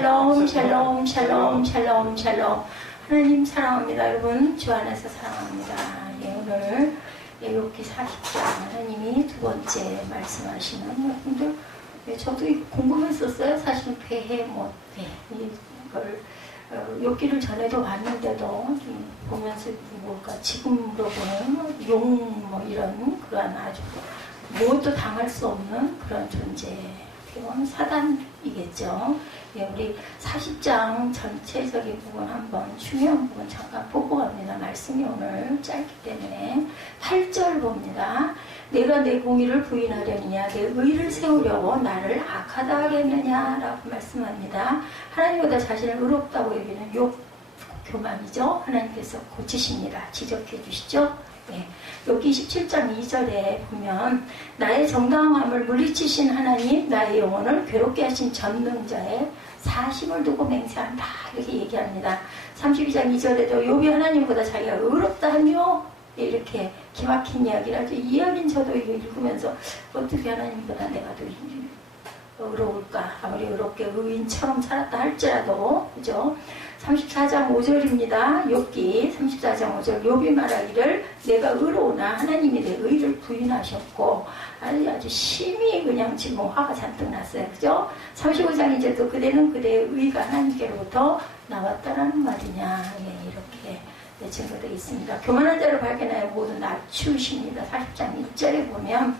샬롬 샬롬 샬롬 샬롬 샬롬. 하나님 사랑합니다. 여러분 주 안에서 사랑합니다. 예, 오늘 욥기 40장 하나님이 두 번째 말씀하시는 여러분들, 예, 저도 궁금했었어요. 사실 폐해 못 이걸 욥기를 전에도 봤는데도 보면서 뭘까 지금으로 보면 용 뭐 이런 그러한 아주 무엇도 당할 수 없는 그런 존재, 그건 사단이겠죠. 예, 우리 40장 전체적인 부분 한번 중요한 부분 잠깐 보고 갑니다. 말씀이 오늘 짧기 때문에 8절 봅니다. 내가 내 공의를 부인하려느냐, 내 의를 세우려고 나를 악하다 하겠느냐라고 말씀합니다. 하나님보다 자신을 의롭다고 여기는 욥 교만이죠. 하나님께서 고치십니다. 지적해 주시죠. 네. 여기 17장 2절에 보면 나의 정당함을 물리치신 하나님, 나의 영혼을 괴롭게 하신 전능자의 사심을 두고 맹세한다, 이렇게 얘기합니다. 32장 2절에도 욥이 하나님보다 자기가 의롭다 하며 이렇게 기막힌 이야기를 하죠. 이 이야기는 저도 이거 읽으면서 어떻게 하나님보다 내가 더 의로울까, 아무리 의롭게 의인처럼 살았다 할지라도, 그죠? 34장 5절입니다. 욥기 34장 5절. 욥이 말하기를 내가 의로우나 하나님이 내 의를 부인하셨고, 아주 심히 그냥 지금 화가 잔뜩 났어요. 그죠? 35장 이제도 그대는 그대의 의가 하나님께로부터 나왔다라는 말이냐. 예, 이렇게 증거되어 있습니다. 교만한 자를 발견하여 모두 낮추십니다. 40장 1절에 보면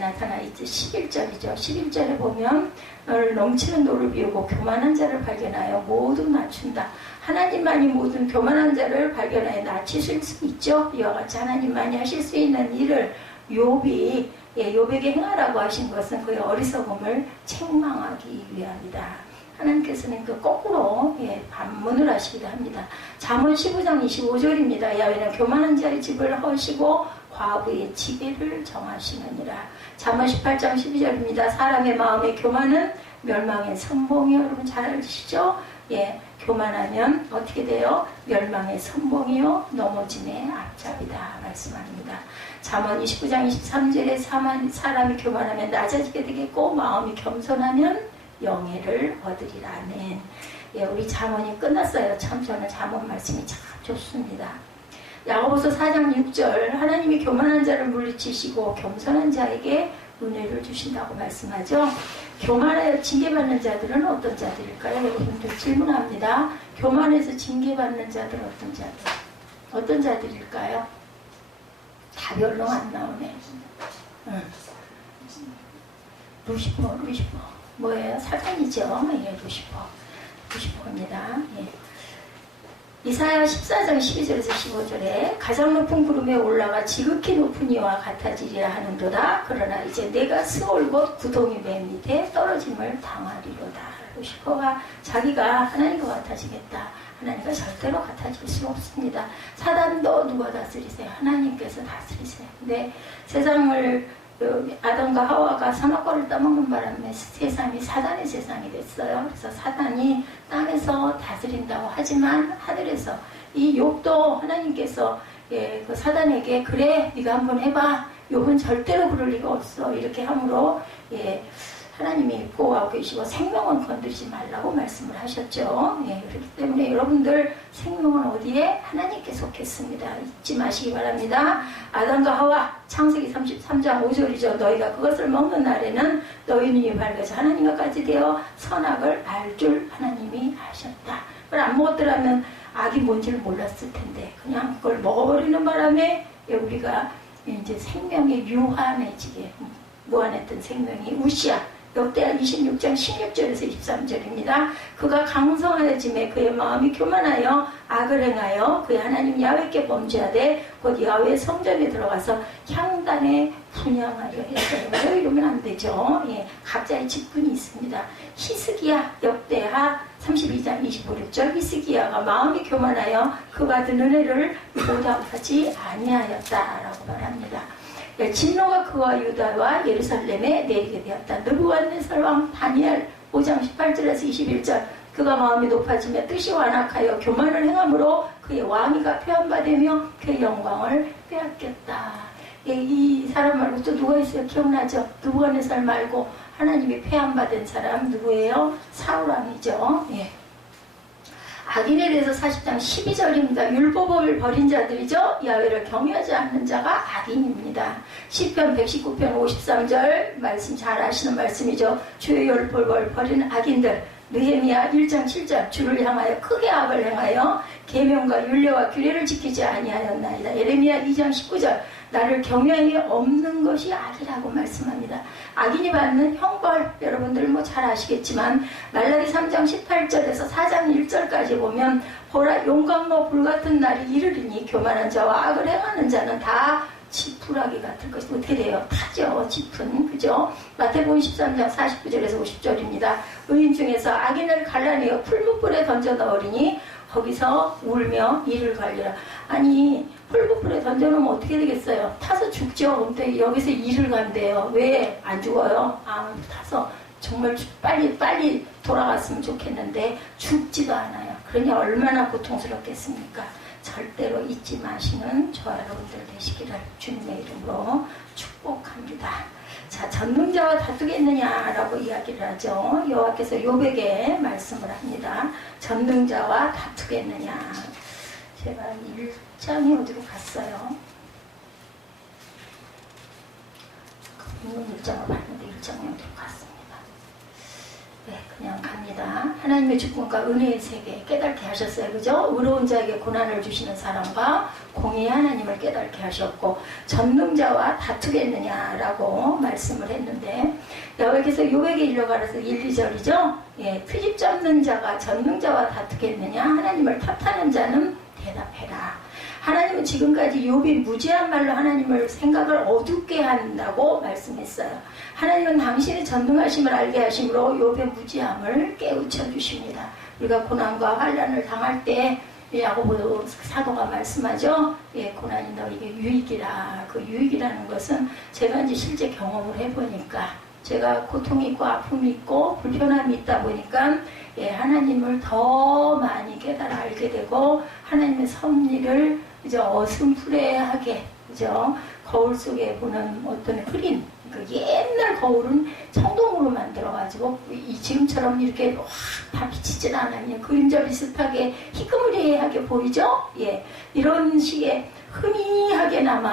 나타나 있죠. 11절이죠. 11절에 보면 너를 넘치는 노를 비우고 교만한 자를 발견하여 모두 낮춘다. 하나님만이 모든 교만한 자를 발견하여 낮추실 수 있죠. 이와 같이 하나님만이 하실 수 있는 일을 욥이 욥에게 행하라고 하신 것은 그의 어리석음을 책망하기 위함이다. 하나님께서는 그 거꾸로 반문을 하시기도 합니다. 잠언 15장 25절입니다. 야훼는 교만한 자의 집을 허시고 과부의 지배를 정하시느니라. 잠언 18장 12절입니다. 사람의 마음의 교만은 멸망의 선봉이요. 여러분 잘 아시죠? 예, 교만하면 어떻게 돼요? 멸망의 선봉이요, 넘어짐의 앞잡이다 말씀합니다. 잠언 29장 23절에 사람이 교만하면 낮아지게 되겠고 마음이 겸손하면 영예를 얻으리라. 아멘. 예, 우리 잠언이 끝났어요. 참 저는 잠언 말씀이 참 좋습니다. 야고보서 4장 6절 하나님이 교만한 자를 물리치시고 겸손한 자에게 은혜를 주신다고 말씀하죠. 교만해서 징계받는 자들은 어떤 자들일까요? 여러분들 질문합니다. 교만해서 징계받는 자들은 어떤 자들? 어떤 자들일까요? 답이 얼른 안 나오네. 루시퍼. 뭐예요? 사탄이죠. 예, 루시퍼입니다. 예. 이사야 14장 12절에서 15절에 가장 높은 구름에 올라가 지극히 높은 이와 같아지리라 하는도다. 그러나 이제 내가 스올 곳 구덩이 맨 밑에 떨어짐을 당하리로다. 루시퍼가 자기가 하나님과 같아지겠다. 하나님과 절대로 같아질 수 없습니다. 사단도 누가 다스리세요? 하나님께서 다스리세요. 근데 세상을 아담과 하와가 선악과를 따먹는 바람에 세상이 사단의 세상이 됐어요. 그래서 사단이 땅에서 다스린다고 하지만 하늘에서 이 욥도 하나님께서 그 사단에게 그래 네가 한번 해봐. 욥은 절대로 그럴 리가 없어. 이렇게 함으로 하나님이 보호하고 계시고 생명은 건드리지 말라고 말씀을 하셨죠. 그렇기 때문에 여러분들 생명은 어디에? 하나님께 속했습니다. 잊지 마시기 바랍니다. 아담과 하와 창세기 33장 5절이죠. 너희가 그것을 먹는 날에는 너희 눈이 밝아서 하나님과 같이 되어 선악을 알 줄 하나님이 하셨다. 그걸 안 먹었더라면 악이 뭔지를 몰랐을 텐데 그냥 그걸 먹어버리는 바람에 우리가 이제 생명이 유한해지게 무한했던 생명이 우시아 역대하 26장 16절에서 23절입니다. 그가 강성하여짐에 그의 마음이 교만하여 악을 행하여 그의 하나님 야훼께 범죄하되 곧 야훼 성전에 들어가서 향단에 분향하려 했어요. 이러면 안 되죠. 각자의 직분이 있습니다. 히스기야 역대하 32장 25절 히스기야가 마음이 교만하여 그 받은 은혜를 보답하지 아니하였다라고 말합니다. 진노가 그와 유다와 예루살렘에 내리게 되었다. 느부갓네살 왕 다니엘 5장 18절에서 21절 그가 마음이 높아지며 뜻이 완악하여 교만을 행함으로 그의 왕위가 폐한바되며 그의 영광을 빼앗겼다. 이 사람 말고 또 누가 있어요? 기억나죠? 느부갓네살 말고 하나님이 폐함받은 사람 누구예요? 사울왕이죠. 예. 악인에 대해서 40장 12절입니다. 율법을 버린 자들이죠. 야훼를 경외하지 않는 자가 악인입니다. 시편 119편 53절 말씀 잘 아시는 말씀이죠. 주의 율법을 버린 악인들. 느헤미야 1장 7절 주를 향하여 크게 악을 행하여 계명과 율례와 규례를 지키지 아니하였나이다. 예레미야 2장 19절 나를 경외함이 없는 것이 악이라고 말씀합니다. 악인이 받는 형벌 여러분들 뭐 잘 아시겠지만 말라기 3장 18절에서 4장 1절까지 보면 보라 용광로 불같은 날이 이르리니 교만한 자와 악을 행하는 자는 다 지푸라기 같을 것이 어떻게 돼요? 타죠. 짚은 그죠? 마태복음 13장 49절에서 50절입니다. 의인 중에서 악인을 갈라내어 풀무불에 던져 넣으리니 거기서 울며 이를 갈리라. 아니 풀무불에 던져놓으면 어떻게 되겠어요? 타서 죽죠. 근데 여기서 이를 간대요. 왜 안 죽어요? 타서 정말 빨리 돌아갔으면 좋겠는데 죽지도 않아요. 그러니 얼마나 고통스럽겠습니까? 절대로 잊지 마시는 저와 여러분들 되시기를 주님의 이름으로 축복합니다. 자, 전능자와 다투겠느냐라고 이야기를 하죠. 여호와께서 욥에게 말씀을 합니다. 전능자와 다투겠느냐. 제가 1장이 어디로 갔어요? 이건 1장을 봤는데 1장이 어디로 갔습니다. 네, 그냥 갑니다. 하나님의 주권과 은혜의 세계 깨닫게 하셨어요. 그죠? 의로운 자에게 고난을 주시는 사람과 공의의 하나님을 깨닫게 하셨고 전능자와 다투겠느냐라고 말씀을 했는데 여호와께서 욥에게 일러가라서 1, 2절이죠. 예, 트집 잡는 자가 전능자와 다투겠느냐 하나님을 탓하는 자는 대답해라. 하나님은 지금까지 욥이 무지한 말로 하나님을 생각을 어둡게 한다고 말씀했어요. 하나님은 당신의 전능하심을 알게 하심으로 욥의 무지함을 깨우쳐 주십니다. 우리가 고난과 환난을 당할 때 야고보 사도가 말씀하죠. 예, 고난이 너에게 유익이라. 그 유익이라는 것은 제가 이제 실제 경험을 해보니까 제가 고통이 있고 아픔이 있고 불편함이 있다 보니까 예, 하나님을 더 많이 깨달아 알게 되고 하나님의 섭리를 이제 어슴푸레하게 그죠? 거울 속에 보는 어떤 흐린 그 옛날 거울은 청동으로 만들어가지고 지금처럼 이렇게 확 비치진 않아요. 그림자 비슷하게 희끄무리하게 보이죠? 예, 이런 식의 흐미하게나마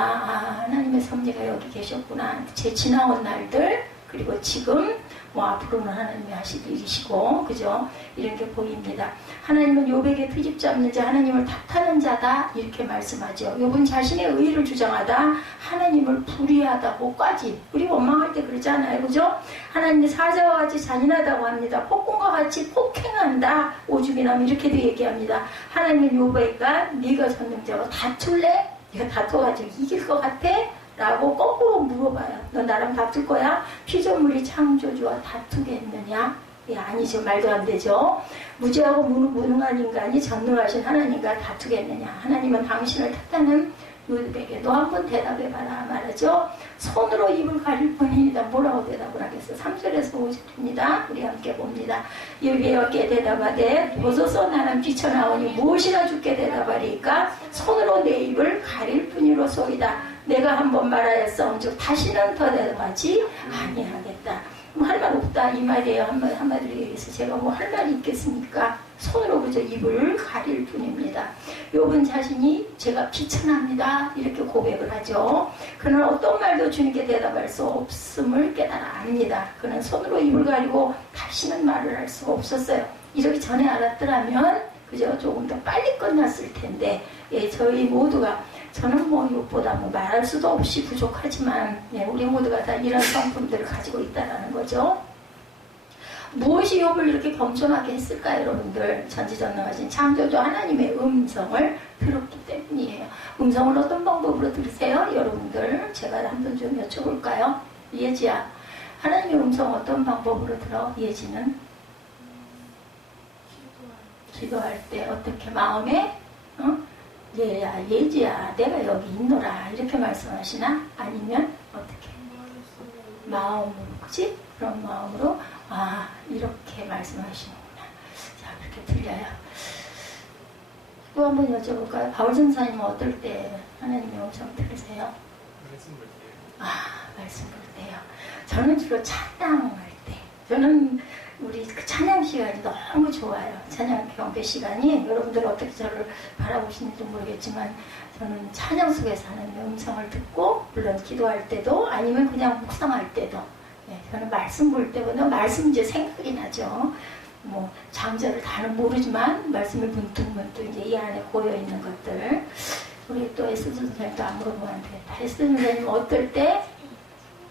하나님의 섭리가 여기 계셨구나. 제 지나온 날들 그리고 지금 뭐 앞으로는 하나님이 하실 일이시고 그죠? 이런 게 보입니다. 하나님은 욥에게 트집 잡는 자 하나님을 탓하는 자다 이렇게 말씀하죠. 욥은 자신의 의의를 주장하다 하나님을 불의하다고까지 우리 원망할 때 그러잖아요. 그죠? 하나님이 사자와 같이 잔인하다고 합니다. 폭군과 같이 폭행한다. 오죽이나면 이렇게도 얘기합니다. 하나님은 욥에게 네가 전능자와 다툴래? 네가 다퉈가지고 이길 것 같아? 라고 거꾸로 물어봐요. 너 나랑 다툴 거야? 피조물이 창조주와 다투겠느냐? 예, 아니죠. 말도 안 되죠. 무지하고 무능한 인간이 전능하신 하나님과 다투겠느냐? 하나님은 당신을 탓하는 욥에게 너 한번 대답해봐라 말하죠. 손으로 입을 가릴 뿐이다. 뭐라고 대답을 하겠어? 3절에서 5절입니다. 우리 함께 봅니다. 여호와께 대답하되 보소서 나는 뛰쳐나오니 무엇이나 주께 대답하리까? 손으로 내 입을 가릴 뿐이로소이다. 내가 한번 말하였사온즉 다시는 더 대답하지 아니하겠다. 뭐 할 말 없다 이 말이에요. 한마디로 얘기해서 제가 뭐 할 말이 있겠습니까? 손으로 그저 입을 가릴 뿐입니다. 욥은 자신이 제가 비천합니다 이렇게 고백을 하죠. 그는 어떤 말도 주님께 대답할 수 없음을 깨달아 압니다. 그는 손으로 입을 가리고 다시는 말을 할 수가 없었어요. 이러기 전에 알았더라면 그저 조금 더 빨리 끝났을 텐데 예, 저희 모두가 저는 뭐 욥보다 뭐 말할 수도 없이 부족하지만 예, 우리 모두가 다 이런 성품들을 가지고 있다는 거죠. 무엇이 욥을 이렇게 겸손하게 했을까요, 여러분들? 전지전능하신 창조주 하나님의 음성을 들었기 때문이에요. 음성을 어떤 방법으로 들으세요, 여러분들? 제가 한번 좀 여쭤볼까요? 예지야, 하나님의 음성 어떤 방법으로 들어? 예지는? 기도할 때 어떻게 마음에? 얘야, 예지야, 내가 여기 있노라 이렇게 말씀하시나? 아니면 어떻게? 마음으로, 그치? 그런 마음으로 이렇게 말씀하시는구나. 자, 그렇게 들려요. 또 한번 여쭤볼까요? 바울 전사님은 어떨 때 하나님의 음성 들으세요? 말씀 볼 때요. 말씀 볼 때요. 저는 주로 찬양할 저는 우리 그 찬양 시간이 너무 좋아요. 찬양 경배 시간이. 여러분들 어떻게 저를 바라보시는지 모르겠지만 저는 찬양 속에서 하나님의 음성을 듣고, 물론 기도할 때도 아니면 그냥 묵상할 때도, 저는 말씀 볼 때보다 말씀 이제 생각이 나죠. 뭐 장절을 다는 모르지만 말씀을 문득문득 이제 이 안에 고여 있는 것들. 우리 또 에스 선생님도 안 물어보는데, 에스 선생님 어떨 때?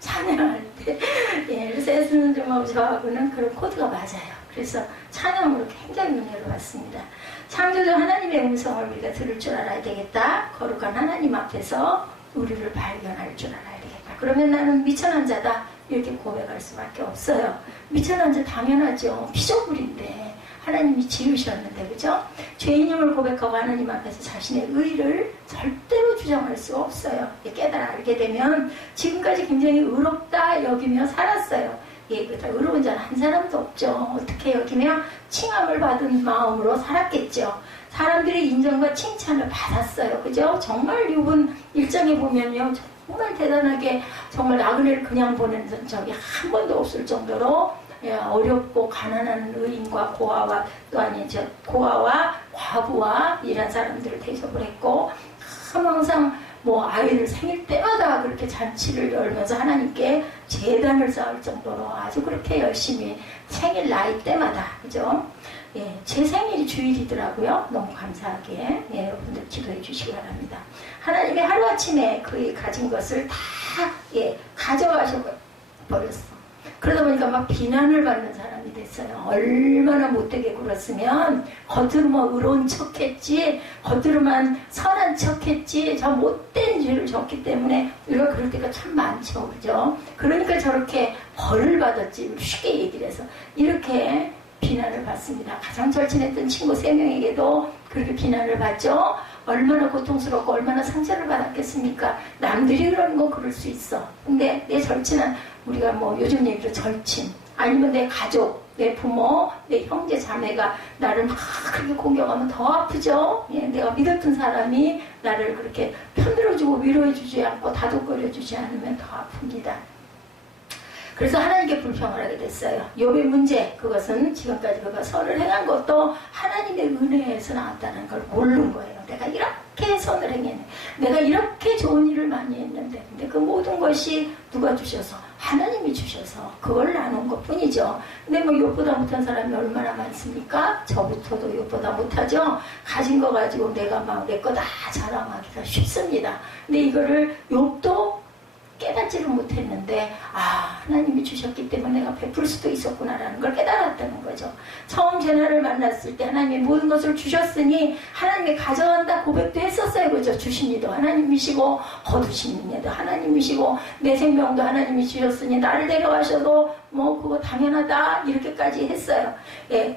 찬양할 때. 그래서 에스 선생님하고 저하고는 그런 코드가 맞아요. 그래서 찬양으로 굉장히 은혜를 받습니다. 창조주 하나님의 음성을 우리가 들을 줄 알아야 되겠다. 거룩한 하나님 앞에서 우리를 발견할 줄 알아야 되겠다. 그러면 나는 미천한 자다. 이렇게 고백할 수밖에 없어요. 미천한 자 당연하죠. 피조물인데 하나님이 지으셨는데, 그죠? 죄인임을 고백하고 하나님 앞에서 자신의 의를 절대로 주장할 수 없어요. 깨달아 알게 되면 지금까지 굉장히 의롭다 여기며 살았어요. 그다 의로운 자는 한 사람도 없죠. 어떻게 여기며 칭함을 받은 마음으로 살았겠죠. 사람들의 인정과 칭찬을 받았어요. 그죠? 정말 욥은 1장에 보면요, 정말 대단하게 정말 나그네를 그냥 보내는 적이 한 번도 없을 정도로 어렵고 가난한 의인과 고아와, 또 아니 고아와 과부와 이런 사람들을 대접을 했고, 항상 뭐 아이를 생일 때마다 그렇게 잔치를 열면서 하나님께 제단을 쌓을 정도로 아주 그렇게 열심히 생일 나이 때마다, 그죠? 제 생일이 주일이더라고요. 너무 감사하게. 여러분들 기도해 주시기 바랍니다. 하나님이 하루아침에 그의 가진 것을 다 가져가셔 버렸어. 그러다 보니까 막 비난을 받는 사람이 됐어요. 얼마나 못되게 굴었으면 겉으로 뭐 의로운 척했지, 겉으로만 선한 척했지, 저 못된 죄를 졌기 때문에 우리가 그럴 때가 참 많죠, 그죠? 그러니까 저렇게 벌을 받았지, 쉽게 얘기를 해서 이렇게 비난을 받습니다. 가장 절친했던 친구 3명에게도 그렇게 비난을 받죠. 얼마나 고통스럽고 얼마나 상처를 받았겠습니까? 남들이 그러는 거 그럴 수 있어. 근데 내 절친한, 우리가 뭐 요즘 얘기로 절친, 아니면 내 가족, 내 부모, 내 형제 자매가 나를 막 그렇게 공격하면 더 아프죠. 내가 믿었던 사람이 나를 그렇게 편들어주고 위로해주지 않고 다독거려주지 않으면 더 아픕니다. 그래서 하나님께 불평을 하게 됐어요. 욥의 문제, 그것은 지금까지 그가 선을 행한 것도 하나님의 은혜에서 나왔다는 걸 모르는 거예요. 내가 이렇게 선을 행했네, 내가 이렇게 좋은 일을 많이 했는데, 근데 그 모든 것이 누가 주셔서? 하나님이 주셔서 그걸 나눈 것 뿐이죠. 근데 뭐 욥보다 못한 사람이 얼마나 많습니까? 저부터도 욥보다 못하죠. 가진 거 가지고 내가 막 내 거 다 자랑하기가 쉽습니다. 근데 이거를 욥도 깨닫지를 못했는데, 하나님이 주셨기 때문에 내가 베풀 수도 있었구나라는 걸 깨달았다는 거죠. 처음 제나를 만났을 때 하나님이 모든 것을 주셨으니 하나님이 가져간다 고백도 했었어요. 그죠? 주신 이도 하나님이시고 거두신 이도 하나님이시고 내 생명도 하나님이 주셨으니 나를 데려가셔도 뭐 그거 당연하다 이렇게까지 했어요.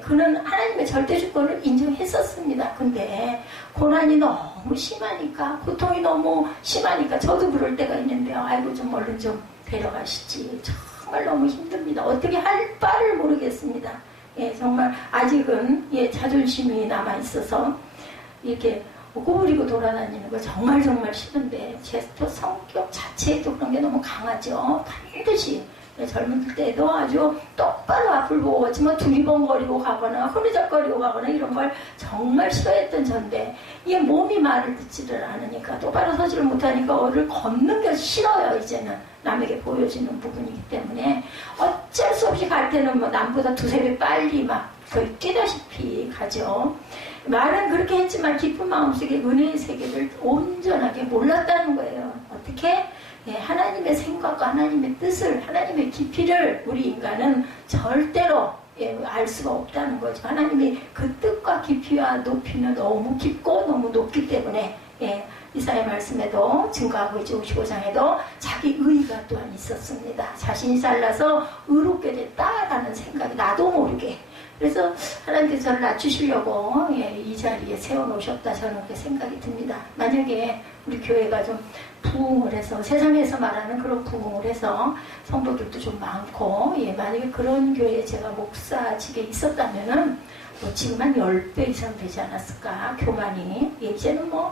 그는 하나님의 절대 주권을 인정했었습니다. 근데 고난이 너무 심하니까, 고통이 너무 심하니까, 저도 그럴 때가 있는데요. 아이고 좀 얼른 좀 데려가시지. 정말 너무 힘듭니다. 어떻게 할 바를 모르겠습니다. 정말 아직은 자존심이 남아있어서 이렇게 꼬부리고 돌아다니는 거 정말 싫은데, 제 또 성격 자체에도 그런 게 너무 강하죠. 반드시 젊은 때도 아주 똑바로 앞을 보고 가지만 두리번거리고 가거나 흐느적거리고 가거나 이런 걸 정말 싫어했던 전데, 이게 몸이 말을 듣지를 않으니까, 똑바로 서지를 못하니까 어를 걷는 게 싫어요. 이제는 남에게 보여지는 부분이기 때문에 어쩔 수 없이 갈 때는 뭐 남보다 2-3배 빨리 막 거의 뛰다시피 가죠. 말은 그렇게 했지만 깊은 마음속에 은혜의 세계를 온전하게 몰랐다는 거예요. 어떻게? 하나님의 생각과 하나님의 뜻을, 하나님의 깊이를 우리 인간은 절대로 알 수가 없다는 거죠. 하나님이 그 뜻과 깊이와 높이는 너무 깊고 너무 높기 때문에, 이사야 말씀에도 증거하고 있죠. 55장에도 자기 의의가 또한 있었습니다. 자신이 잘나서 의롭게 됐다라는 생각이 나도 모르게. 그래서 하나님께서 저를 낮추시려고 이 자리에 세워놓으셨다, 저는 그렇게 생각이 듭니다. 만약에 우리 교회가 좀 부흥을 해서, 세상에서 말하는 그런 부흥을 해서 성도들도 좀 많고, 만약에 그런 교회에 제가 목사직에 있었다면은 뭐 지금 한 10배 이상 되지 않았을까, 교만이. 이제는 뭐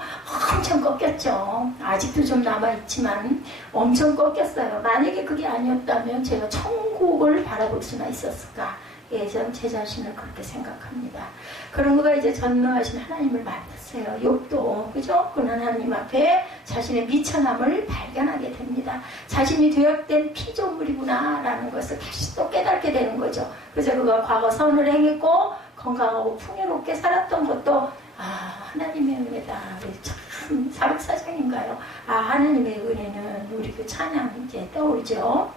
엄청 꺾였죠. 아직도 좀 남아있지만 엄청 꺾였어요. 만약에 그게 아니었다면 제가 천국을 바라볼 수나 있었을까. 예전 제 자신을 그렇게 생각합니다. 그런 거가 이제 전능하신 하나님을 만났어요. 욥도, 그죠? 그 하나님 앞에 자신의 미천함을 발견하게 됩니다. 자신이 죄악된 피조물이구나 라는 것을 다시 또 깨닫게 되는 거죠. 그래서 그가 과거 선을 행했고 건강하고 풍요롭게 살았던 것도 하나님의 은혜다. 참 사박사장인가요? 하나님의 은혜는 우리 그 찬양 이제 떠오르죠.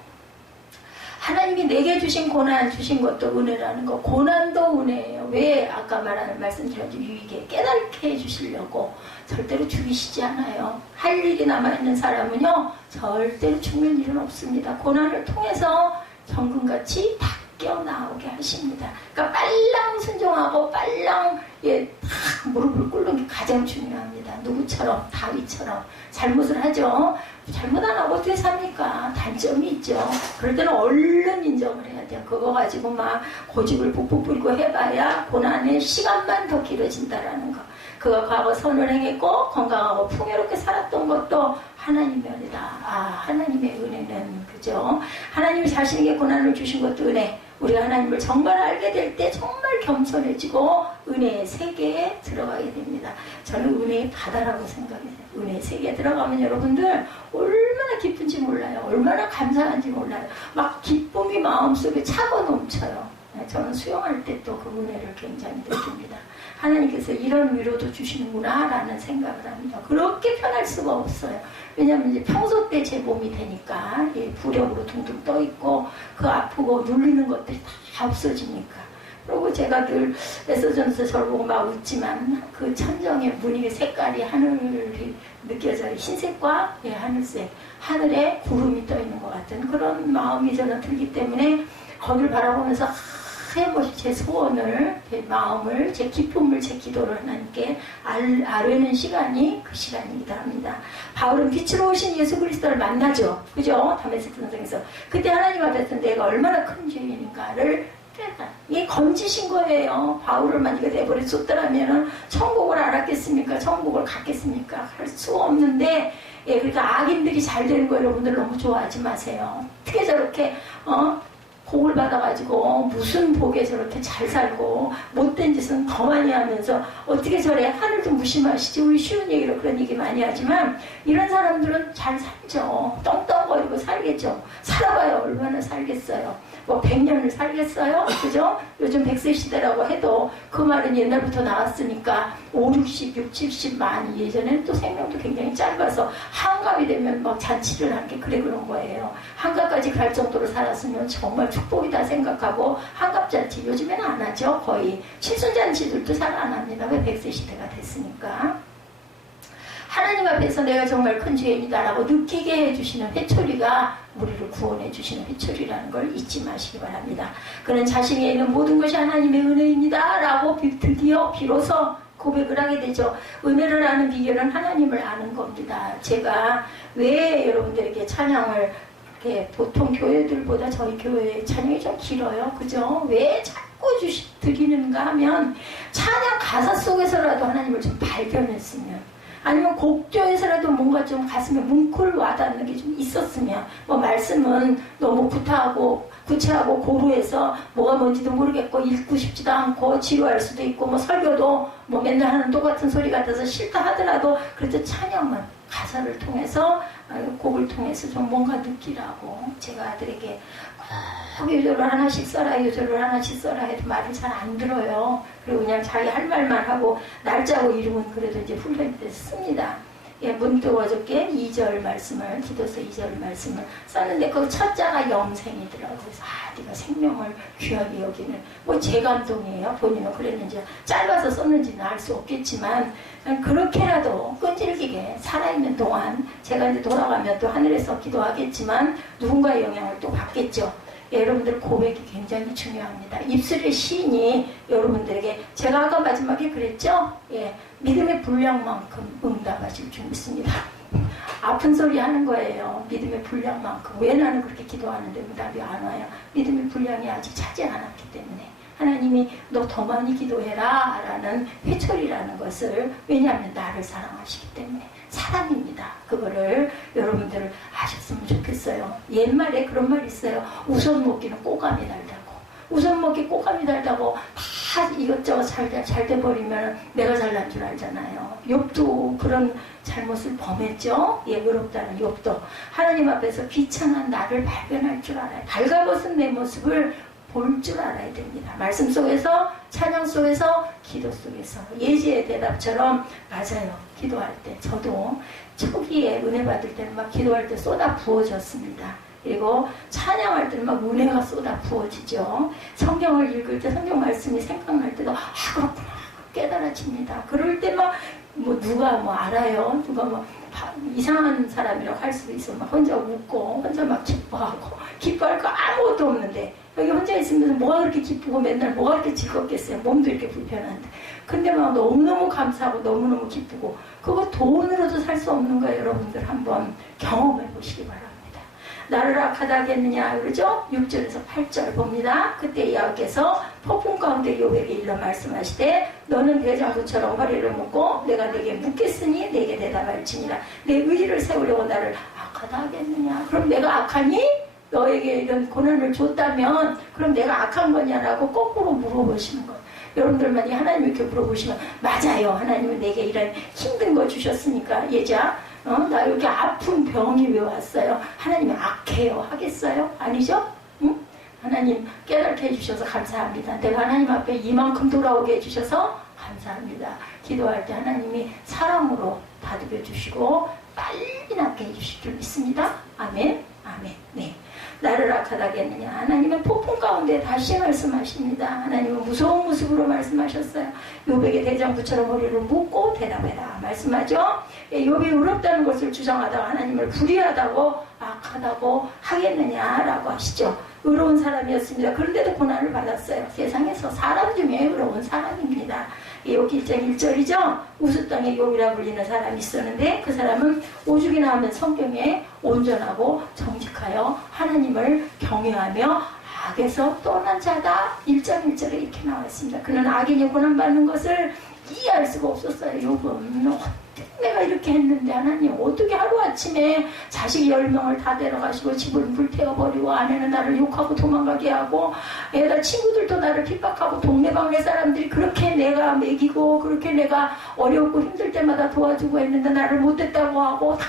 하나님이 내게 주신 고난 주신 것도 은혜라는 거. 고난도 은혜예요. 왜? 아까 말씀드렸죠. 유익에 깨닫게 해주시려고. 절대로 죽이시지 않아요. 할 일이 남아있는 사람은요 절대로 죽는 일은 없습니다. 고난을 통해서 정금같이 다 깨어나오게 하십니다. 그러니까 빨랑 순종하고 빨랑 무릎을 꿇는 게 가장 중요합니다. 누구처럼? 다윗처럼 잘못을 하죠. 잘못 안 하고 어떻게 삽니까? 단점이 있죠. 그럴 때는 얼른 인정을 해야 돼요. 그거 가지고 막 고집을 푹푹 부리고 해봐야 고난의 시간만 더 길어진다라는 거. 그가 과거 선을 행했고 건강하고 풍요롭게 살았던 것도 하나님의 은혜다. 하나님의 은혜는 그죠? 하나님이 자신에게 고난을 주신 것도 은혜. 우리가 하나님을 정말 알게 될 때 정말 겸손해지고 은혜의 세계에 들어가게 됩니다. 저는 은혜의 바다라고 생각해요. 은혜의 세계에 들어가면 여러분들 얼마나 기쁜지 몰라요. 얼마나 감사한지 몰라요. 막 기쁨이 마음속에 차고 넘쳐요. 저는 수영할 때 또 그 은혜를 굉장히 느낍니다. 하나님께서 이런 위로도 주시는구나 라는 생각을 합니다. 그렇게 편할 수가 없어요. 왜냐하면 이제 평소 때 제 몸이 되니까 부력으로 둥둥 떠있고 그 아프고 눌리는 것들이 다 없어지니까. 그리고 제가 늘 에서전서 저를 보고 막 웃지만 그 천정의 무늬의 색깔이 하늘이 느껴져요. 흰색과 하늘색, 하늘에 구름이 떠있는 것 같은 그런 마음이 저는 들기 때문에 거기를 바라보면서 하염없이 제 소원을, 제 마음을, 제 기쁨을, 제 기도를 하나님께 아뢰는 시간이 그 시간이기도 합니다. 바울은 빛으로 오신 예수 그리스도를 만나죠. 그죠? 다메섹 전쟁에서. 그때 하나님 앞에서 내가 얼마나 큰 죄인인가를 이게 건지신 거예요. 바울을 만약에 내버려뒀더라면 천국을 알았겠습니까? 천국을 갔겠습니까? 할 수 없는데 그러니까 악인들이 잘 되는 거 여러분들 너무 좋아하지 마세요. 어떻게 저렇게 복을 받아가지고 무슨 복에 저렇게 잘 살고 못된 짓은 더 많이 하면서 어떻게 저래. 하늘도 무심하시지. 우리 쉬운 얘기로 그런 얘기 많이 하지만 이런 사람들은 잘 살죠. 떵떵거리고 살겠죠. 살아봐야 얼마나 살겠어요. 뭐 100년을 살겠어요? 그죠? 요즘 100세 시대라고 해도 그 말은 옛날부터 나왔으니까 5, 60, 6, 70 많이. 예전에는 또 생명도 굉장히 짧아서 한갑이 되면 막 잔치를 한 게 그런 거예요. 한갑까지 갈 정도로 살았으면 정말 축복이다 생각하고 한갑잔치 요즘에는 안 하죠. 거의 칠순잔치들도 잘 안 합니다. 왜 100세 시대가 됐으니까. 하나님 앞에서 내가 정말 큰 죄인이다라고 느끼게 해주시는 회초리가 우리를 구원해 주시는 회초리라는 걸 잊지 마시기 바랍니다. 그는 자신에게 있는 모든 것이 하나님의 은혜입니다 라고 드디어 비로소 고백을 하게 되죠. 은혜를 아는 비결은 하나님을 아는 겁니다. 제가 왜 여러분들에게 찬양을 보통 교회들보다 저희 교회의 찬양이 좀 길어요. 그죠? 왜 자꾸 드리는가 하면 찬양 가사 속에서라도 하나님을 좀 발견했으면, 아니면 곡조에서라도 뭔가 좀 가슴에 뭉클 와닿는 게 좀 있었으면, 뭐 말씀은 너무 구체하고 고루해서 뭐가 뭔지도 모르겠고 읽고 싶지도 않고 지루할 수도 있고, 뭐 설교도 뭐 맨날 하는 똑같은 소리 같아서 싫다 하더라도 그래도 찬양은 가사를 통해서, 곡을 통해서 좀 뭔가 느끼라고 제가 아들에게 꼭 요절을 하나씩 써라, 요절을 하나씩 써라 해도 말을 잘 안 들어요. 그리고 그냥 자기 할 말만 하고 날짜고 이름은 그래도 이제 훈련이 돼서 씁니다. 문득 어저께 2절 말씀을, 기도서 2절 말씀을 썼는데 그 첫 자가 영생이더라고요. 그래서 네가 생명을 귀하게 여기는, 뭐 제 감동이에요. 본인은 그랬는지 짧아서 썼는지는 알 수 없겠지만 그렇게라도 끈질기게 살아있는 동안 제가 이제 돌아가면 또 하늘에서 기도하겠지만 누군가의 영향을 또 받겠죠. 여러분들 고백이 굉장히 중요합니다. 입술의 시인이 여러분들에게, 제가 아까 마지막에 그랬죠? 믿음의 분량만큼 응답하실 줄 믿습니다. 아픈 소리 하는 거예요. 믿음의 분량만큼. 왜 나는 그렇게 기도하는데 응답이 안 와요? 믿음의 분량이 아직 차지 않았기 때문에. 하나님이 너 더 많이 기도해라 라는 회초리라는 것을, 왜냐하면 나를 사랑하시기 때문에. 사랑입니다. 그거를 여러분들 아셨으면 좋겠어요. 옛말에 그런 말이 있어요. 우선 먹기는 꼬감이 달다고. 우선 먹기 꼬감이 달다고 다 이것저것 잘 돼버리면 내가 잘난 줄 알잖아요. 욥도 그런 잘못을 범했죠. 예, 의롭다는 욥도 하나님 앞에서 비천한 나를 발견할 줄 알아요. 발가벗은 내 모습을 볼 줄 알아야 됩니다. 말씀 속에서, 찬양 속에서, 기도 속에서. 예지의 대답처럼, 맞아요. 기도할 때 저도 초기에 은혜 받을 때는 막 기도할 때 쏟아 부어졌습니다. 그리고 찬양할 때는 막 은혜가 쏟아 부어지죠. 성경을 읽을 때 성경 말씀이 생각날 때도 그렇구나 깨달아집니다. 그럴 때 막 뭐 누가 뭐 알아요. 누가 뭐 이상한 사람이라고 할 수도 있어. 막 혼자 웃고 혼자 막 기뻐할 거 아무것도 없는데 여기 혼자 있으면서 뭐가 그렇게 기쁘고 맨날 뭐가 그렇게 즐겁겠어요. 몸도 이렇게 불편한데. 근데 막 너무너무 감사하고 너무너무 기쁘고, 그거 돈으로도 살 수 없는 거예요. 여러분들 한번 경험해 보시기 바랍니다. 나를 악하다 하겠느냐 그러죠? 6절에서 8절 봅니다. 그때 여호와께서 폭풍 가운데 욥에게 일러 말씀하시되 너는 대장부처럼 허리를 묶고 내가 내게 묻겠으니 내게 대답할지니라. 내 의의를 세우려고 나를 악하다 하겠느냐. 그럼 내가 악하니? 너에게 이런 고난을 줬다면 그럼 내가 악한 거냐라고 거꾸로 물어보시는 거예요. 여러분들만이 하나님 이렇게 물어보시면 맞아요. 하나님은 내게 이런 힘든 거 주셨으니까 예자 나 이렇게 아픈 병이 왜 왔어요? 하나님이 악해요 하겠어요? 아니죠? 응? 하나님 깨닫게 해주셔서 감사합니다. 내가 하나님 앞에 이만큼 돌아오게 해주셔서 감사합니다. 기도할 때 하나님이 사랑으로 다독여 주시고 빨리 낫게 해주실 줄 믿습니다. 아멘. 아멘. 네. 나를 악하다 하겠느냐. 하나님은 폭풍 가운데 다시 말씀하십니다. 하나님은 무서운 모습으로 말씀하셨어요. 욥에게 대장부처럼 머리를 묶고 대답해라 말씀하죠. 욥이 의롭다는 것을 주장하다가 하나님을 불의하다고 악하다고 하겠느냐라고 하시죠. 의로운 사람이었습니다. 그런데도 고난을 받았어요. 세상에서 사람 중에 의로운 사람입니다. 욥기 1장 1절이죠. 우스 땅에 욥이라 불리는 사람이 있었는데 그 사람은 오죽이나 하면 성경에 온전하고 정직하여 하나님을 경외하며 악에서 떠난 자다. 1장 1절에 이렇게 나와 있습니다. 그는 악인이 고난받는 것을 이해할 수가 없었어요. 욥은 내가 이렇게 했는데 하나님 어떻게 하루아침에 자식 10명을 다 데려가시고 집을 불태워버리고 아내는 나를 욕하고 도망가게 하고 애들 친구들도 나를 핍박하고 동네방네 사람들이 그렇게 내가 먹이고 그렇게 내가 어렵고 힘들 때마다 도와주고 했는데 나를 못됐다고 하고 다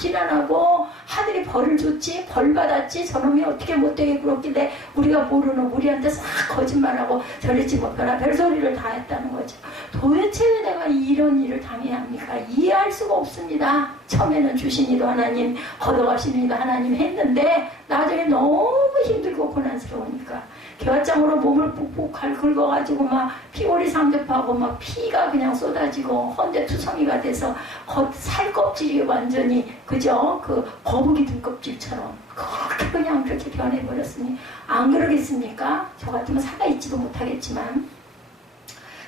비난하고 하늘이 벌을 줬지 벌 받았지 저놈이 어떻게 못되게 그렇길래 우리가 모르는 우리한테 싹 거짓말하고 저랬지 못하나 별소리를 다 했다는 거죠. 도대체 왜 내가 이런 일을 당해야 합니까? 이해할 수가 없습니다. 처음에는 주신 이도 하나님 걷어가시는 이도 하나님 했는데 나중에 너무 힘들고 고난스러우니까 개화장으로 몸을 푹푹 긁어가지고 막 피골이 상접하고 막 피가 그냥 쏟아지고 헌데투성이가 돼서 살껍질이 완전히 그죠? 그 거북이 등껍질처럼 그렇게 변해버렸으니 안 그러겠습니까? 저 같으면 살아있지도 못하겠지만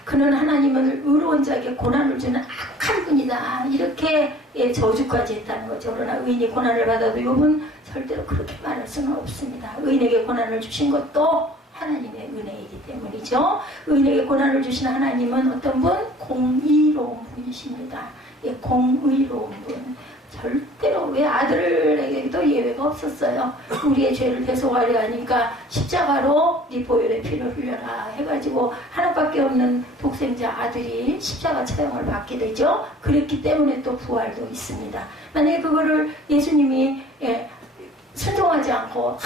그는 하나님은 의로운 자에게 고난을 주는 악한 분이다. 이렇게 저주까지 했다는 거죠. 그러나 의인이 고난을 받아도 욥은 절대로 그렇게 말할 수는 없습니다. 의인에게 고난을 주신 것도 하나님의 은혜이기 때문이죠. 의인에게 고난을 주신 하나님은 어떤 분? 공의로운 분이십니다. 공의로운 분. 절대로 왜 아들에게도 예외가 없었어요. 우리의 죄를 대속하려 하니까 십자가로 네 보혈의 피를 흘려라 해가지고 하나밖에 없는 독생자 아들이 십자가 처형을 받게 되죠. 그랬기 때문에 또 부활도 있습니다. 만약에 그거를 예수님이 순종하지 않고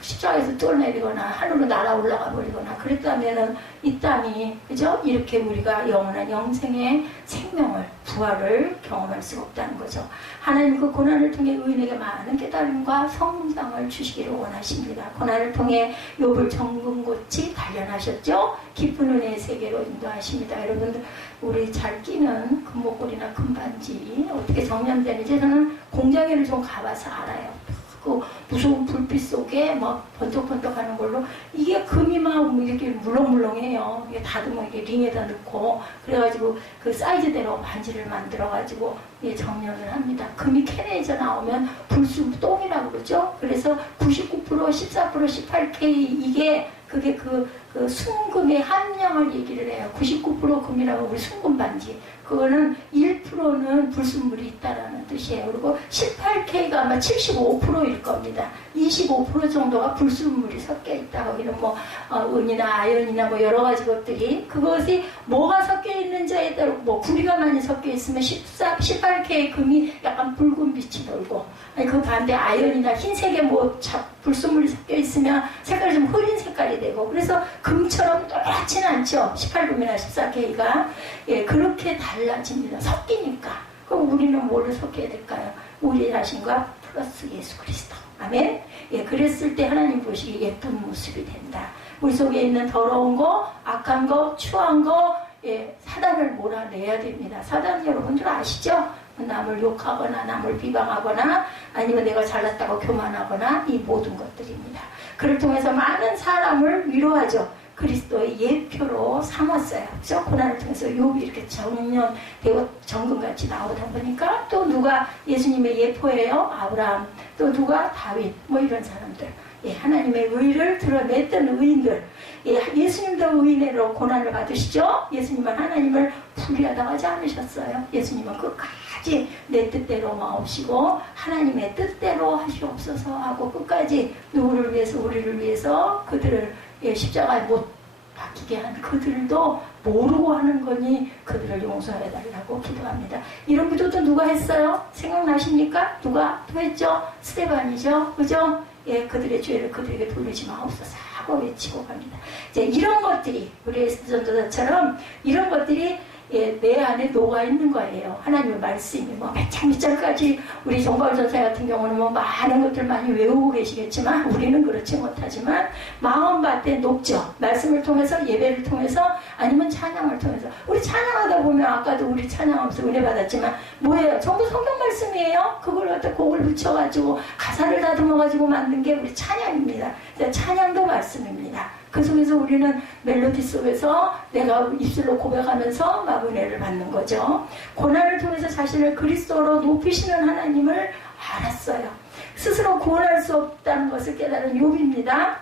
십자가에서 뚫어내리거나 하늘로 날아 올라가 버리거나 그랬다면은 이 땅이 그죠? 이렇게 우리가 영원한 영생의 생명을 부활을 경험할 수가 없다는 거죠. 하나님 그 고난을 통해 의인에게 많은 깨달음과 성장을 주시기를 원하십니다. 고난을 통해 욥을 정금같이 단련하셨죠. 기쁜 은혜의 세계로 인도하십니다. 여러분들 우리 잘 끼는 금목걸이나 금반지 어떻게 정렬되는지 저는 공장에를 좀 가봐서 알아요. 그 무서운 불빛 속에 막 번쩍번쩍하는 걸로 이게 금이 막 이렇게 물렁물렁해요. 이게 다듬어 이게 링에다 넣고 그래가지고 그 사이즈대로 반지를 만들어가지고 예, 정렬을 합니다. 금이 캔에서 나오면 불순똥이라고 그러죠. 그래서 99%, 14%, 18K 이게 그게 그 순금의 함량을 얘기를 해요. 99% 금이라고 우리 순금 반지. 그거는 1%는 불순물이 있다라는 뜻이에요. 그리고 18K가 아마 75%일 겁니다. 25% 정도가 불순물이 섞여 있다. 거기는 뭐 은이나 아연이나 뭐 여러 가지 것들이 그것이 뭐가 섞여 있는지에 따라 뭐 구리가 많이 섞여 있으면 18K 금이 약간 붉은 빛이 돌고 아니 그 반대 아연이나 흰색에 뭐 불순물이 섞여 있으면 색깔이 좀 흐린 색깔이 되고 그래서 금처럼 똑같지는 않죠. 18금이나 14K가 예 그렇게 달라집니다. 섞이니까. 그럼 우리는 뭘로 섞여야 될까요? 우리 자신과 플러스 예수 그리스도. 아멘. 예 그랬을 때 하나님 보시기에 예쁜 모습이 된다. 우리 속에 있는 더러운 거, 악한 거, 추한 거, 예 사단을 몰아내야 됩니다. 사단 여러분들 아시죠? 남을 욕하거나 남을 비방하거나 아니면 내가 잘났다고 교만하거나 이 모든 것들입니다. 그를 통해서 많은 사람을 위로하죠. 그리스도의 예표로 삼았어요. 그래서 고난을 통해서 욥이 이렇게 정년되고 정금같이 나오다 보니까 또 누가 예수님의 예포예요? 아브라함. 또 누가 다윗. 뭐 이런 사람들. 예, 하나님의 의를 드러냈던 의인들. 예, 예수님도 의인으로 고난을 받으시죠? 예수님은 하나님을 불의하다고 하지 않으셨어요. 예수님은 끝까지 내 뜻대로 마옵시고 하나님의 뜻대로 하시옵소서 하고 끝까지 누구를 위해서 우리를 위해서 그들을 예, 십자가에 못 박히게 한 그들도 모르고 하는 거니 그들을 용서해달라고 기도합니다. 이런 기도도 누가 했어요? 생각나십니까? 누가 또 했죠? 스데반이죠? 그죠? 예, 그들의 죄를 그들에게 돌리지 마옵소서 하고 외치고 갑니다. 이제 이런 것들이 우리 에스더전도사처럼 이런 것들이 예, 내 안에 녹아 있는 거예요. 하나님의 말씀이 뭐 몇 장 몇 장까지 우리 정바울 전사 같은 경우는 뭐 많은 것들 많이 외우고 계시겠지만 우리는 그렇지 못하지만 마음밭에 녹죠. 말씀을 통해서 예배를 통해서 아니면 찬양을 통해서 우리 찬양하다 보면 아까도 우리 찬양하면서 은혜 받았지만 뭐예요? 전부 성경 말씀이에요. 그걸 갖다 곡을 붙여가지고 가사를 다듬어가지고 만든 게 우리 찬양입니다. 찬양도 말씀입니다. 그 속에서 우리는 멜로디 속에서 내가 입술로 고백하면서 막 은혜를 받는 거죠. 고난을 통해서 자신을 그리스도로 높이시는 하나님을 알았어요. 스스로 구원할 수 없다는 것을 깨달은 욥입니다.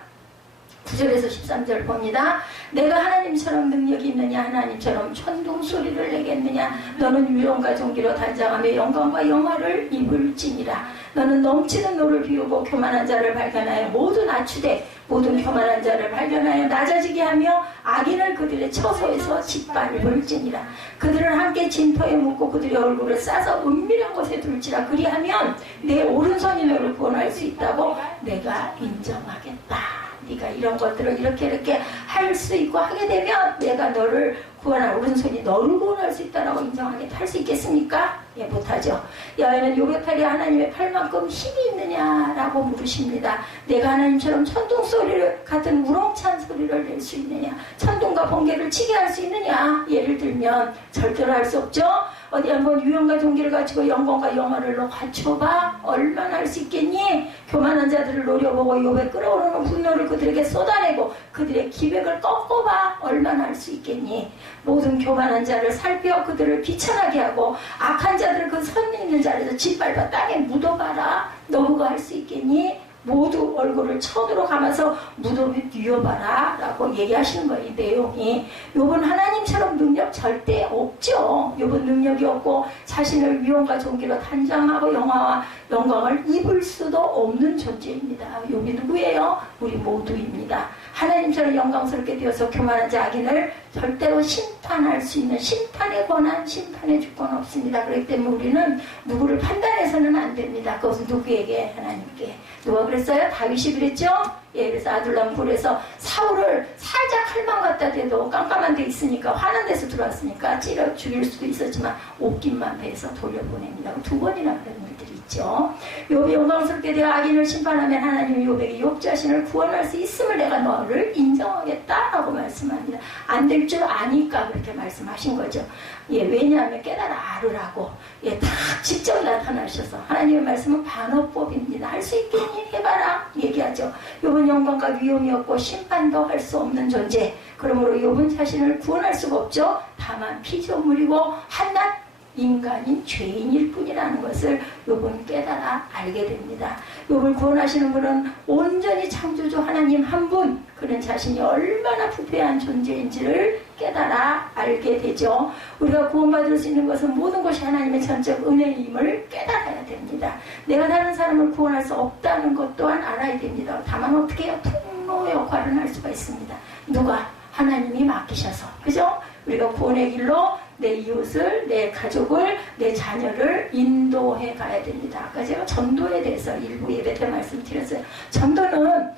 9절에서 13절 봅니다. 내가 하나님처럼 능력이 있느냐 하나님처럼 천둥 소리를 내겠느냐 너는 위엄과 존귀로 단장하며 영광과 영화를 입을지니라. 너는 넘치는 노를 비우고 교만한 자를 발견하여 모두 낮추되 모든 교만한 자를 발견하여 낮아지게 하며 악인을 그들의 처소에서 짓밟을지니라. 그들을 함께 진토에 묻고 그들의 얼굴을 싸서 은밀한 곳에 둘지라. 그리하면 내 오른손이 너를 구원할 수 있다고 내가 인정하겠다. 네가 이런 것들을 이렇게 할 수 있고 하게 되면 내가 너를 구원할 오른손이 너를 구원할 수 있다라고 인정하겠다. 할 수 있겠습니까? 예, 못하죠. 야훼는 욥의 팔이 하나님의 팔만큼 힘이 있느냐라고 물으십니다. 내가 하나님처럼 천둥 소리를 같은 우렁찬 소리를 낼 수 있느냐? 천둥과 번개를 치게 할 수 있느냐? 예를 들면 절대로 할 수 없죠. 어디 한번 유형과 종기를 갖추고 영광과 영화를 갖춰봐. 얼마나 할 수 있겠니? 교만한 자들을 노려보고 욥의 끓어오르는 분노를 그들에게 쏟아내고 그들의 기백을 꺾어봐. 얼마나 할 수 있겠니? 모든 교만한 자를 살펴 그들을 비천하게 하고 악한 자들을 그 선 있는 자리에서 짓밟아 땅에 묻어봐라. 너 그거 할 수 있겠니? 모두 얼굴을 천으로 감아서 무덤에 뉘어봐라 라고 얘기하시는 거예요. 이 내용이. 욥은 하나님처럼 능력 절대 없죠. 욥은 능력이 없고 자신을 위엄과 존귀로 단장하고 영화와 영광을 입을 수도 없는 존재입니다. 욥이 누구예요? 우리 모두입니다. 하나님처럼 영광스럽게 되어서 교만한 자 악인을 절대로 심판할 수 있는 심판의 권한, 심판의 주권 없습니다. 그렇기 때문에 우리는 누구를 판단해서는 안 됩니다. 그것은 누구에게? 하나님께. 누가 그랬어요? 다윗이 그랬죠? 예, 그래서 아둘람 굴에서 사울을 살짝 할망 갖다 대도 깜깜한 데 있으니까 화난 데서 들어왔으니까 찌려 죽일 수도 있었지만 옷깃만 베서 돌려보냅니다. 2번이나 그런 일들이 있죠. 욥이 영광스럽게 되어 악인을 심판하면 하나님이 욥에게 욥 자신을 구원할 수 있음을 내가 너를 인정하겠다라고 말씀합니다. 안 될 줄 아니까 그렇게 말씀하신 거죠. 예, 왜냐하면 깨달아 알으라고. 예, 다 직접 나타나셔서 하나님의 말씀은 반어법입니다. 할 수 있겠니? 해봐라. 얘기하죠. 욥은 영광과 위엄이 없고 심판도 할 수 없는 존재. 그러므로 욥은 자신을 구원할 수가 없죠. 다만 피조물이고 한낱 인간인 죄인일 뿐이라는 것을 욥은 깨달아 알게 됩니다. 욥을 구원하시는 분은 온전히 창조주 하나님 한 분, 그는 자신이 얼마나 부패한 존재인지를 깨달아 알게 되죠. 우리가 구원받을 수 있는 것은 모든 것이 하나님의 전적 은혜임을 깨달아야 됩니다. 내가 다른 사람을 구원할 수 없다는 것 또한 알아야 됩니다. 다만 어떻게 해요? 통로 역할을 할 수가 있습니다. 누가? 하나님이 맡기셔서. 그죠? 우리가 구원의 길로 내 이웃을, 내 가족을, 내 자녀를 인도해 가야 됩니다. 아까 제가 전도에 대해서 일부 예배 때 말씀드렸어요. 전도는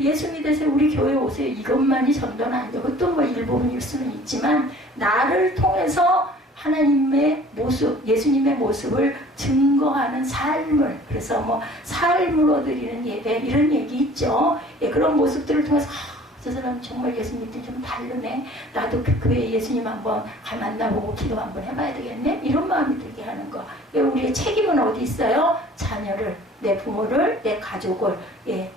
예수 믿으세요. 우리 교회 오세요. 이것만이 전도는 아니고 그것도 뭐 일부분일 수는 있지만 나를 통해서 하나님의 모습, 예수님의 모습을 증거하는 삶을, 그래서 뭐 삶으로 드리는 예배 이런 얘기 있죠. 예, 그런 모습들을 통해서 저 사람 정말 예수 믿기 좀 다르네. 나도 그 교회 예수님 한번 만나보고 기도 한번 해봐야 되겠네. 이런 마음이 들게 하는 거. 예, 우리의 책임은 어디 있어요? 자녀를, 내 부모를, 내 가족을 예,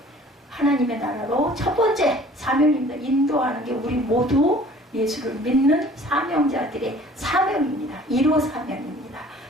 하나님의 나라로 첫 번째 사명입니다. 인도하는 게 우리 모두 예수를 믿는 사명자들의 사명입니다. 1호 사명입니다.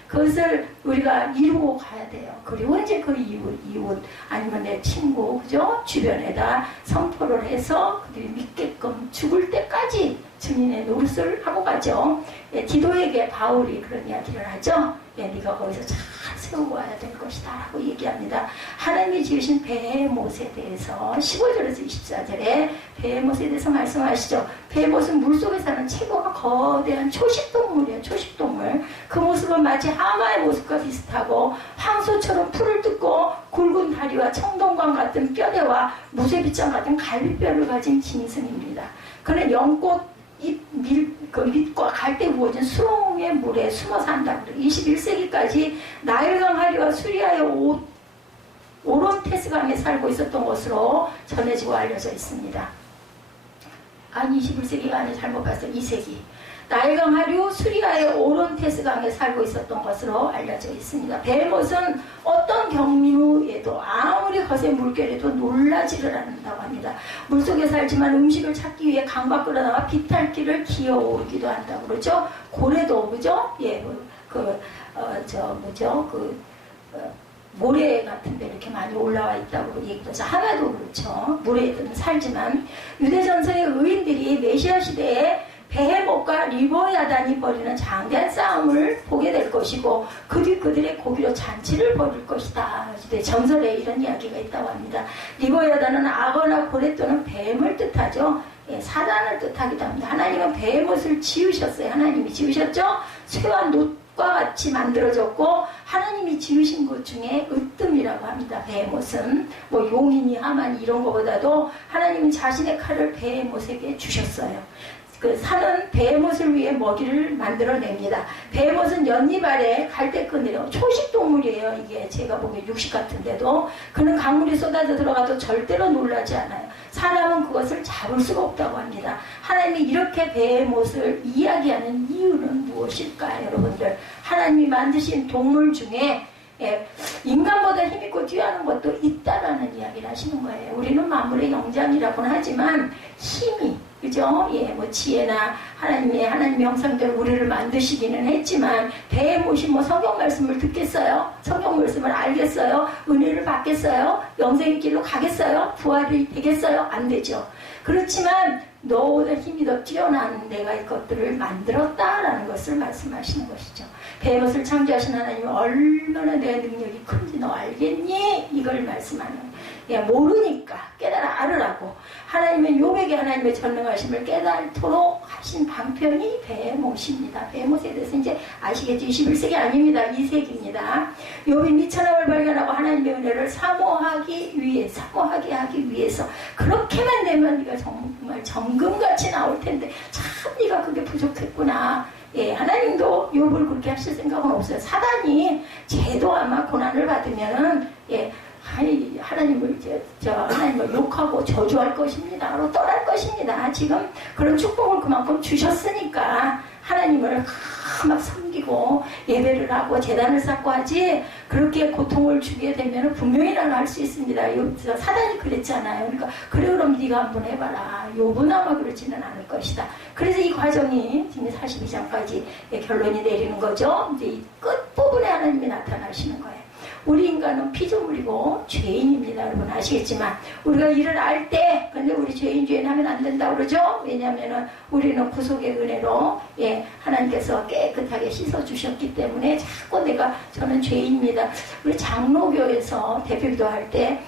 그것을 우리가 이루고 가야 돼요. 그리고 이제 그 이웃 아니면 내 친구, 그죠? 주변에다 선포를 해서 그들이 믿게끔 죽을 때까지 증인의 노릇을 하고 가죠. 예, 디도에게 바울이 그런 이야기를 하죠. 예, 네가 거기서 잘 세우고 와야 될 것이다 라고 얘기합니다. 하나님이 지으신 베헤못에 대해서 15절에서 24절에 베헤못에 대해서 말씀하시죠. 베헤못은 물속에 사는 최고가 거대한 초식동물이에요. 초식동물. 그 모습은 마치 하마의 모습과 비슷하고 황소처럼 풀을 뜯고 굵은 다리와 청동관 같은 뼈대와 무쇠빗장 같은 갈비뼈를 가진 짐승입니다. 그는 연꽃 밑과 갈대 우거진 수렁의 물에 숨어 산다고 그래요. 21세기까지 나일강 하리와 수리아의 오론테스강에 살고 있었던 것으로 전해지고 알려져 있습니다. 아니 21세기가 아니 잘못 봤어요. 2세기. 나일강 하류 수리아의 오론테스강에 살고 있었던 것으로 알려져 있습니다. 베헤못은 어떤 경류에도 아무리 거센 물결에도 놀라지를 않는다고 합니다. 물속에 살지만 음식을 찾기 위해 강 밖으로 나와 비탈길을 기어오기도 한다고 그러죠. 고래도 그죠? 예, 모래 같은 데 이렇게 많이 올라와 있다고 얘기해서 하나도 그렇죠. 모래에는 살지만 유대전선의 의인들이 메시아 시대에 베헤못과 리보야단이 벌이는 장대한 싸움을 보게 될 것이고 그 뒤 그들의 고기로 잔치를 벌일 것이다. 전설에 이런 이야기가 있다고 합니다. 리보야단은 악어나 고래 또는 뱀을 뜻하죠. 예, 사단을 뜻하기도 합니다. 하나님은 베헤못을 지으셨어요. 하나님이 지으셨죠. 쇠와 놋과 같이 만들어졌고 하나님이 지으신 것 중에 으뜸이라고 합니다. 베헤못은 뭐 용이니 하마니 이런 것보다도 하나님은 자신의 칼을 베헤못에게 주셨어요. 그 산은 베헤못을 위해 먹이를 만들어냅니다. 베헤못은 연잎 아래 갈대끈이래요. 초식동물이에요. 이게 제가 보기엔 육식 같은데도 그는 강물이 쏟아져 들어가도 절대로 놀라지 않아요. 사람은 그것을 잡을 수가 없다고 합니다. 하나님이 이렇게 베헤못을 이야기하는 이유는 무엇일까요? 여러분들, 하나님이 만드신 동물 중에 인간보다 힘있고 뛰어난 것도 있다라는 이야기를 하시는 거예요. 우리는 만물의 영장이라고는 하지만 힘이, 그죠? 예, 뭐 지혜나 하나님의 형상대로 우리를 만드시기는 했지만 베헤못이 뭐 성경 말씀을 듣겠어요? 성경 말씀을 알겠어요? 은혜를 받겠어요? 영생의 길로 가겠어요? 부활이 되겠어요? 안 되죠. 그렇지만 너보다 힘이 더 뛰어난 내가 이것들을 만들었다라는 것을 말씀하시는 것이죠. 베헤못을 창조하신 하나님은 얼마나 내 능력이 큰지 너 알겠니? 이걸 말씀하는 거예요. 모르니까 깨달아 알으라고. 하나님은 욥에게 하나님의 전능하심을 깨달도록 하신 방편이 베헤못입니다. 베헤못에 대해서 이제 아시겠죠? 21세기 아닙니다. 2세기입니다. 욥이 미천함을 발견하고 하나님의 은혜를 사모하게 하기 위해서 그렇게만 되면 네가 정말 정금같이 나올 텐데 참 네가 그게 부족했구나. 예, 하나님도 욥을 그렇게 하실 생각은 없어요. 사단이 쟤도 아마 고난을 받으면은 하나님을 하나님을 욕하고 저주할 것입니다.로 떠날 것입니다. 지금 그런 축복을 그만큼 주셨으니까 하나님을 막 섬기고 예배를 하고 제단을 쌓고 하지, 그렇게 고통을 주게 되면 분명히 나는 할 수 있습니다. 사단이 그랬잖아요. 그러니까 그래 그럼 네가 한번 해봐라. 욥은 아마 그러지는 않을 것이다. 그래서 이 과정이 지금 42장까지 결론이 내리는 거죠. 이제 이 끝부분에 하나님이 나타나시는 거예요. 우리 인간은 피조물이고 죄인입니다. 여러분 아시겠지만 우리가 일을 알 때, 근데 우리 죄인 하면 안 된다고 그러죠. 왜냐하면 우리는 구속의 은혜로 하나님께서 깨끗하게 씻어주셨기 때문에 자꾸 저는 죄인입니다. 우리 장로교에서 대표기도 할 때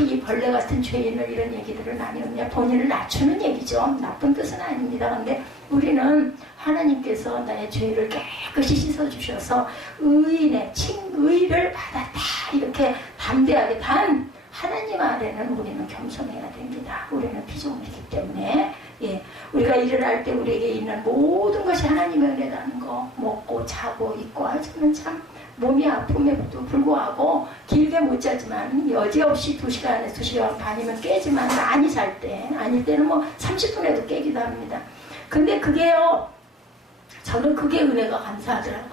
이 벌레 같은 죄인을 이런 얘기들을 많이 합니다. 본인을 낮추는 얘기죠. 나쁜 뜻은 아닙니다. 그런데 우리는 하나님께서 나의 죄를 깨끗이 씻어주셔서 의인의 칭의를 받았다. 이렇게 담대하게 단 하나님 아래는 우리는 겸손해야 됩니다. 우리는 피조물이기 때문에 우리가 일을 할 때 우리에게 있는 모든 것이 하나님의 은혜라는 거, 먹고 자고 있고 하지만 참 몸이 아픔에도 불구하고 길게 못 자지만 여지없이 2시간에서 2시간 반이면 깨지만 많이 잘 때, 아닐 때는 뭐 30분에도 깨기도 합니다. 근데 그게요, 저는 그게 은혜가 감사하더라고요.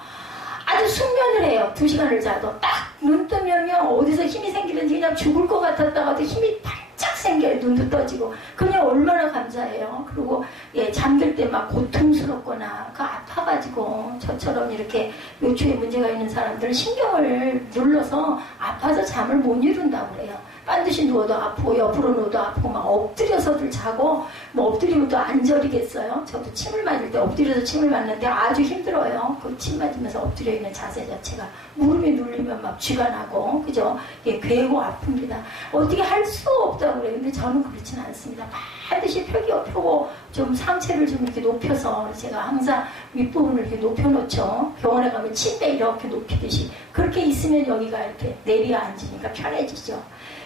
아주 숙면을 해요. 2시간을 자도 딱 눈 뜨면요, 어디서 힘이 생기는지 그냥 죽을 것 같았다가도 힘이 바짝 생겨요. 눈도 떠지고. 그냥 얼마나 감사해요. 그리고 잠들 때 막 고통스럽거나 아파가지고, 저처럼 이렇게 요추에 문제가 있는 사람들은 신경을 눌러서 아파서 잠을 못 이룬다고 그래요. 반드시 누워도 아프고 옆으로 누워도 아프고 막 엎드려서들 자고, 뭐 엎드리면 또 안 저리겠어요. 저도 침을 맞을 때 엎드려서 침을 맞는데 아주 힘들어요. 그 침 맞으면서 엎드려 있는 자세 자체가 무릎이 눌리면 막 쥐가 나고, 그죠? 괴고 아픕니다. 어떻게 할 수 없다고 그래요. 근데 저는 그렇진 않습니다. 반드시 펴고 좀 상체를 좀 이렇게 높여서, 제가 항상 윗부분을 이렇게 높여놓죠. 병원에 가면 침대 이렇게 높이듯이 그렇게 있으면 여기가 이렇게 내려앉으니까 편해지죠.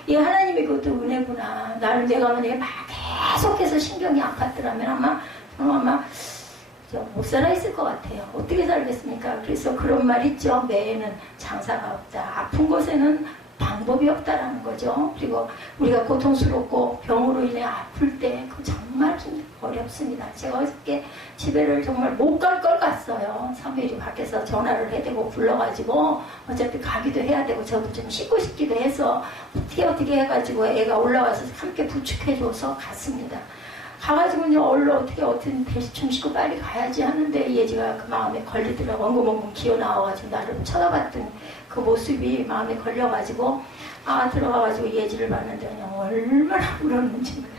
하나님이 그것도 은혜구나. 내가 만약에 막 계속해서 신경이 아팠더라면 아마 못 살아 있을 것 같아요. 어떻게 살겠습니까? 그래서 그런 말 있죠. 매에는 장사가 없다. 아픈 곳에는 방법이 없다라는 거죠. 그리고 우리가 고통스럽고 병으로 인해 아플 때 그 정말 어렵습니다. 제가 어저께 집에를 정말 못 갈 걸 갔어요. 사무엘이 밖에서 전화를 해대고 불러가지고 어차피 가기도 해야 되고 저도 좀 씻고 싶기도 해서 어떻게 해가지고 애가 올라와서 함께 부축해줘서 갔습니다. 가가지고 이제 어떻게 대충 씻고 빨리 가야지 하는데 예지가 그 마음에 걸리더라고. 엉금엉금 기어 나와가지고 나를 쳐다봤던 그 모습이 마음에 걸려가지고 들어가가지고 예지를 봤는데 그냥 얼마나 울었는지 몰라요.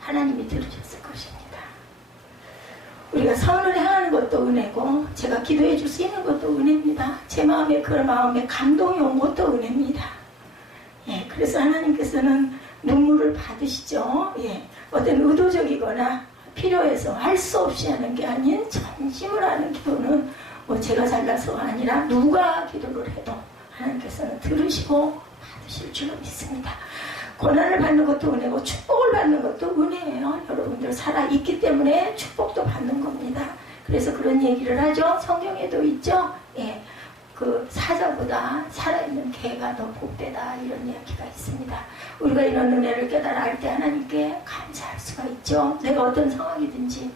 하나님이 들으셨을 것입니다. 우리가 선을 행하는 것도 은혜고, 제가 기도해 줄 수 있는 것도 은혜입니다. 제 마음에 그 마음에 감동이 온 것도 은혜입니다. 그래서 하나님께서는 눈물을 받으시죠. 어떤 의도적이거나 필요해서 할 수 없이 하는 게 아닌 전심을 하는 기도는 제가 잘나서가 아니라 누가 기도를 해도 하나님께서는 들으시고 받으실 줄로 믿습니다. 고난을 받는 것도 은혜고 축복을 받는 것도 은혜예요. 여러분들 살아있기 때문에 축복도 받는 겁니다. 그래서 그런 얘기를 하죠. 성경에도 있죠. 그 사자보다 살아있는 개가 더 복되다, 이런 이야기가 있습니다. 우리가 이런 은혜를 깨달아 알 때 하나님께 감사할 수가 있죠. 내가 어떤 상황이든지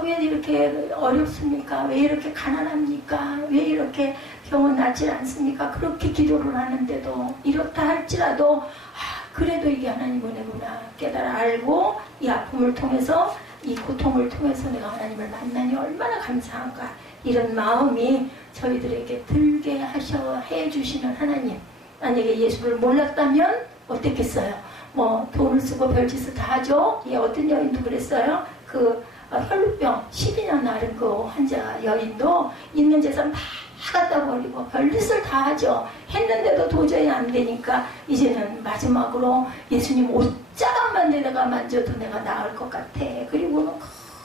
왜 이렇게 어렵습니까? 왜 이렇게 가난합니까? 왜 이렇게 병은 낫질 않습니까? 그렇게 기도를 하는데도 이렇다 할지라도 그래도 이게 하나님 은혜구나 깨달아 알고, 이 아픔을 통해서, 이 고통을 통해서 내가 하나님을 만나니 얼마나 감사한가, 이런 마음이 저희들에게 들게 해주시는 하나님. 만약에 예수를 몰랐다면 어땠겠어요? 돈을 쓰고 별짓을 다 하죠. 어떤 여인도 그랬어요. 혈루병 12년 앓은 그 환자 여인도 있는 재산 다 갖다 버리고 별짓을 다 하죠. 했는데도 도저히 안 되니까 이제는 마지막으로 예수님 옷자락만 내가 만져도 내가 나을 것 같아. 그리고는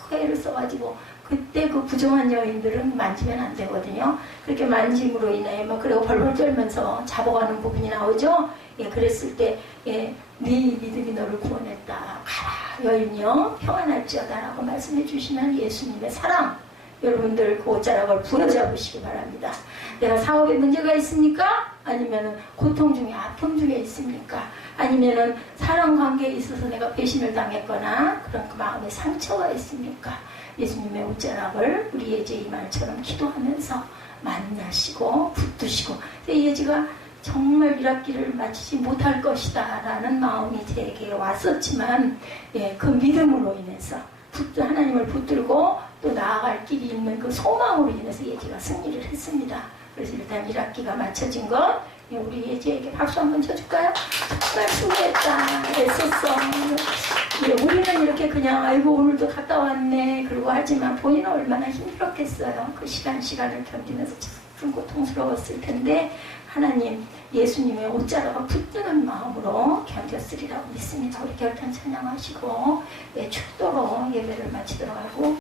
큰 애를 써가지고, 그때 그 부정한 여인들은 만지면 안 되거든요. 그렇게 만짐으로 인해 그리고 벌벌 떨면서 잡아가는 부분이 나오죠. 그랬을 때 네 믿음이 너를 구원했다. 가라 여인이여 평안할지어다 라고 말씀해 주시는 예수님의 사랑, 여러분들 그 옷자락을 부여잡으시기 바랍니다. 내가 사업에 문제가 있습니까? 아니면 고통 중에 아픔 중에 있습니까? 아니면은 사랑 관계에 있어서 내가 배신을 당했거나 그런 그 마음에 상처가 있습니까? 예수님의 옷자락을 우리 예제 이 말처럼 기도하면서 만나시고 붙드시고 이 예지가 정말 미랍기를 마치지 못할 것이다 라는 마음이 제게 왔었지만 그 믿음으로 인해서 하나님을 붙들고 또 나아갈 길이 있는 그 소망으로 인해서 예지가 승리를 했습니다. 그래서 일단 미랍기가 마쳐진 것 우리 예지에게 박수 한번 쳐줄까요? 정말 수고했다 애썼어. 우리는 이렇게 그냥 아이고 오늘도 갔다 왔네 그러고 하지만 본인은 얼마나 힘들었겠어요. 그 시간을 견디면서 참 고통스러웠을 텐데 하나님 예수님의 옷자락을 붙드는 마음으로 견뎠으리라고 믿습니다. 우리 결단 찬양하시고 축도로 예배를 마치도록 하고